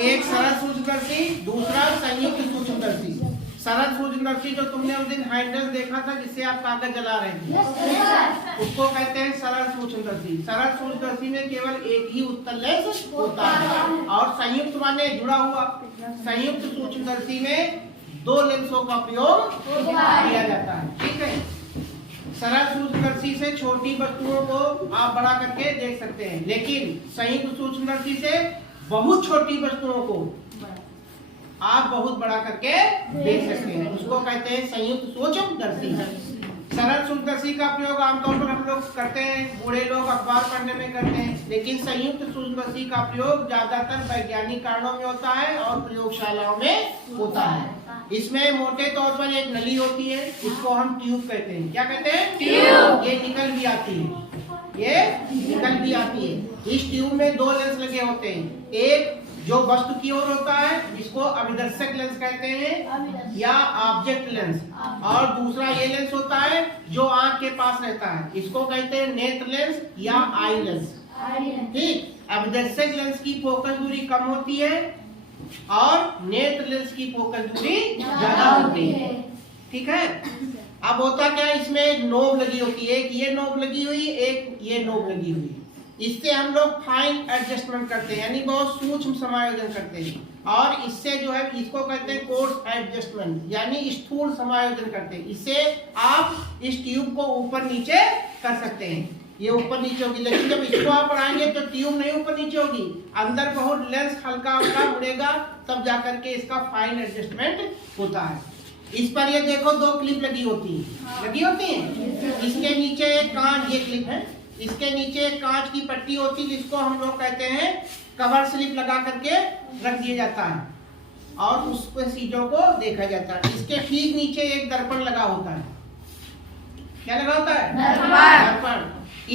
एक सरल सूक्ष्मदर्शी, दूसरा संयुक्त सूक्ष्मदर्शी। सरल सूक्ष्मदर्शी जो तुमने उस दिन हैंडल देखा था जिससे आप कागज जला रहे थे, उसको कहते हैं सरल सूक्ष्मदर्शी। सरल सूक्ष्मदर्शी में केवल एक ही उत्तल लेंस होता है। और संयुक्त माने जुड़ा हुआ। संयुक्त सूक्ष्मदर्शी में दो लेंसों का प्रयोग किया जाता है। ठीक है। सरल सूक्ष्मदर्शी से छोटी वस्तुओं को आप बड़ा करके देख सकते हैं, लेकिन संयुक्त सूक्ष्मदर्शी से बहुत छोटी वस्तुओं को आप बहुत बड़ा करके देख सकते हैं। उसको कहते हैं संयुक्त सूक्ष्मदर्शी। सरल सूक्ष्मदर्शी का प्रयोग आमतौर पर हम लोग करते हैं, बूढ़े लोग अखबार पढ़ने में करते हैं, लेकिन संयुक्त सूक्ष्मदर्शी का प्रयोग ज्यादातर वैज्ञानिक कारणों में होता है और प्रयोगशालाओं में होता है। इसमें मोटे तौर पर एक नली होती है, इसको हम ट्यूब कहते हैं। क्या कहते हैं? ट्यूब। ये निकल भी आती है, ये निकल भी आती है। इस ट्यूब में दो लेंस लगे होते हैं, एक जो वस्तु की ओर होता है जिसको अभिदर्शक लेंस कहते हैं या ऑब्जेक्ट लेंस, और दूसरा ये लेंस होता है जो आंख के पास रहता है, इसको कहते हैं नेत्र लेंस या आई लेंस। ठीक। अभिदर्शक लेंस की फोकस दूरी कम होती है और नेत्र लेंस की फोकस दूरी ज्यादा होती है। ठीक है। अब होता क्या, इसमें एक नोब लगी होती है, एक ये नोब लगी हुई, एक ये नोब लगी हुई। इससे हम लोग फाइन एडजस्टमेंट करते हैं, यानी बहुत सूक्ष्म समायोजन करते हैं। और इससे जो है इसको कहते हैं कोर्स एडजस्टमेंट, यानी स्थूल समायोजन करते हैं। इससे आप इस ट्यूब को ऊपर नीचे कर सकते हैं, ये ऊपर नीचे होगी। लेकिन जब इसको आप बढ़ाएंगे तो ट्यूब नहीं ऊपर नीचे होगी, अंदर बहुत लेंस हल्का हल्का मुड़ेगा, तब जाकर के इसका फाइन एडजस्टमेंट होता है। इस पर ये देखो दो क्लिप लगी होती है, लगी होती है। इसके नीचे एक कांच, ये क्लिप है, इसके नीचे एक कांच की पट्टी होती है जिसको हम लोग कहते हैं कवर स्लिप लगा करके रख दिया जाता है और उस पर चीजों को देखा जाता है। इसके ठीक नीचे एक दर्पण लगा होता है। क्या लगा होता है? दर्पण।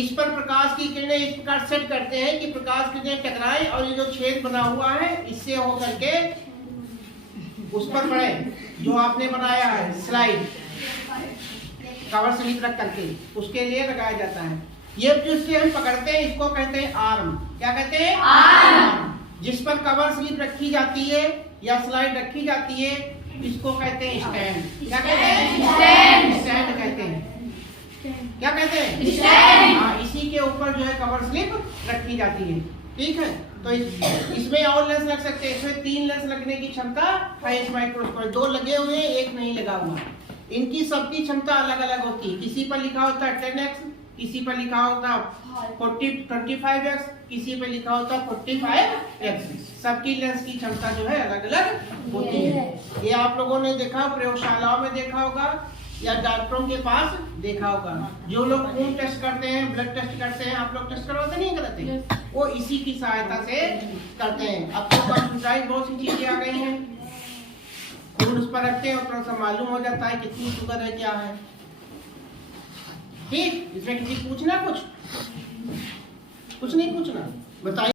इस पर प्रकाश की किरणें इस प्रकार सेट करते हैं कि प्रकाश की किरणें टकराएं और ये जो छेद बना हुआ है इससे होकर के उस पर पड़े, जो आपने बनाया है स्लाइड कवर स्लिप रख करके, उसके लिए लगाया जाता है। ये जिससे हम पकड़ते हैं इसको कहते हैं आर्म। क्या कहते हैं? आर्म। जिस पर कवर स्लिप रखी जाती है या स्लाइड रखी जाती है इसको कहते हैं स्टैंड। क्या कहते हैं? स्टैंड। स्टैंड कहते हैं। क्या कहते हैं? स्टैंड। हाँ, इसी के ऊपर जो है कवर स्लिप रखी जाती है। ठीक है। तो इसमें और लेंस लग सकते हैं, इसमें 3 लेंस लगने की क्षमता है। इस माइक्रोस्कोप 2 लगे हुए हैं, एक नहीं लगा हुआ। इनकी सबकी क्षमता अलग अलग होती है। किसी पर लिखा होता है 10x, किसी पर लिखा होता 25x, किसी पे लिखा होता 45x। सबकी लेंस की क्षमता जो है अलग अलग होती है। ये आप लोगों ने देखा, प्रयोगशालाओं में देखा होगा या डॉक्टरों के पास देखा होगा। जो लोग खून टेस्ट करते हैं, ब्लड टेस्ट करते हैं, आप लोग टेस्ट करवाते नहीं करते, वो इसी की सहायता से करते हैं। अब तो कंप्यूटराइज बहुत सी चीजें आ गई हैं, खून उस पर रखते हैं और थोड़ा सा मालूम हो जाता है कितनी शुगर है, क्या है। ठीक। इसमें किसी पूछना कुछ नहीं पूछना, बताइए।